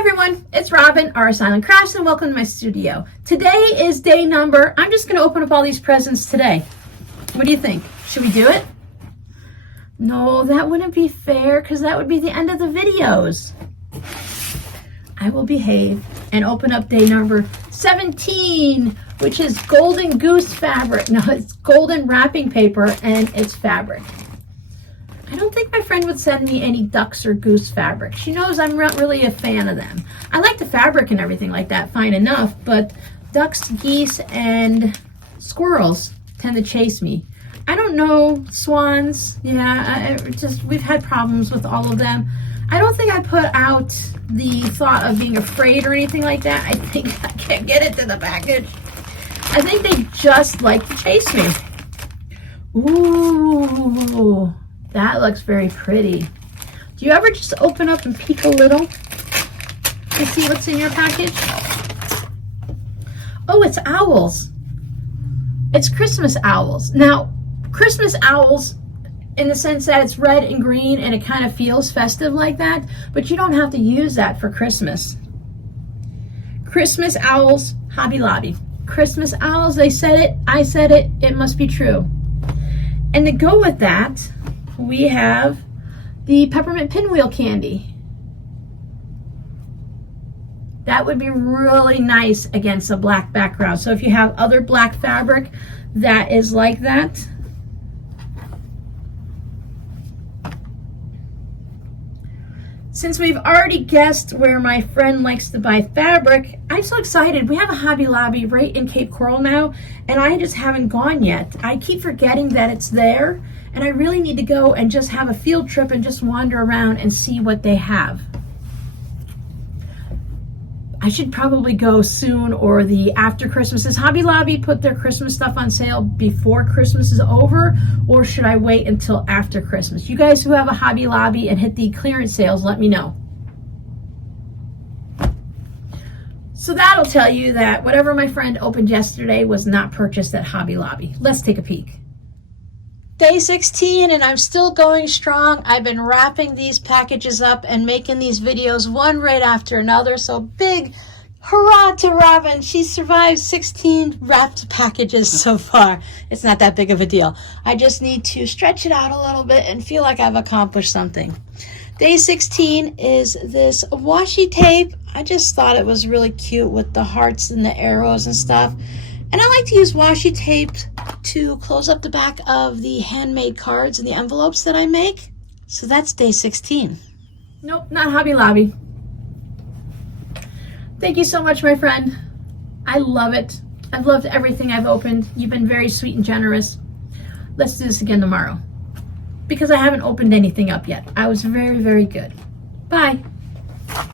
everyone, it's Robin, our Silent Crafts, and welcome to my studio. Today is day number, I'm just going to open up all these presents today. What do you think? Should we do it? No, that wouldn't be fair because that would be the end of the videos. I will behave and open up day number 17, which is Golden Goose fabric. No, it's golden wrapping paper and it's fabric. I don't think my friend would send me any ducks or goose fabric. She knows I'm not really a fan of them. I like the fabric and everything like that, fine enough, but ducks, geese, and squirrels tend to chase me. I don't know, swans, yeah, we've had problems with all of them. I don't think I put out the thought of being afraid or anything like that. I think I can't get it to the package. I think they just like to chase me. Ooh. That looks very pretty. Do you ever just open up and peek a little to see what's in your package? Oh, it's owls. It's Christmas owls. Now, Christmas owls in the sense that it's red and green and it kind of feels festive like that, but you don't have to use that for Christmas. Christmas owls, Hobby Lobby. Christmas owls, they said it, I said it, it must be true. And to go with that, we have the peppermint pinwheel candy. That would be really nice against a black background. So if you have other black fabric that is like that, since we've already guessed where my friend likes to buy fabric, I'm so excited. We have a Hobby Lobby right in Cape Coral now, and I just haven't gone yet. I keep forgetting that it's there, and I really need to go and just have a field trip and just wander around and see what they have. I should probably go soon or the after Christmas. Does Hobby Lobby put their Christmas stuff on sale before Christmas is over, or should I wait until after Christmas? You guys who have a Hobby Lobby and hit the clearance sales, let me know. So that'll tell you that whatever my friend opened yesterday was not purchased at Hobby Lobby. Let's take a peek. Day 16 and I'm still going strong. I've been wrapping these packages up and making these videos one right after another. So big hurrah to Robin. She survived 16 wrapped packages so far. It's not that big of a deal. I just need to stretch it out a little bit and feel like I've accomplished something. Day 16 is this washi tape. I just thought it was really cute with the hearts and the arrows and stuff. And I like to use washi tape to close up the back of the handmade cards and the envelopes that I make. So that's day 16. Nope, not Hobby Lobby. Thank you so much, my friend. I love it. I've loved everything I've opened. You've been very sweet and generous. Let's do this again tomorrow. Because I haven't opened anything up yet. I was very, very good. Bye.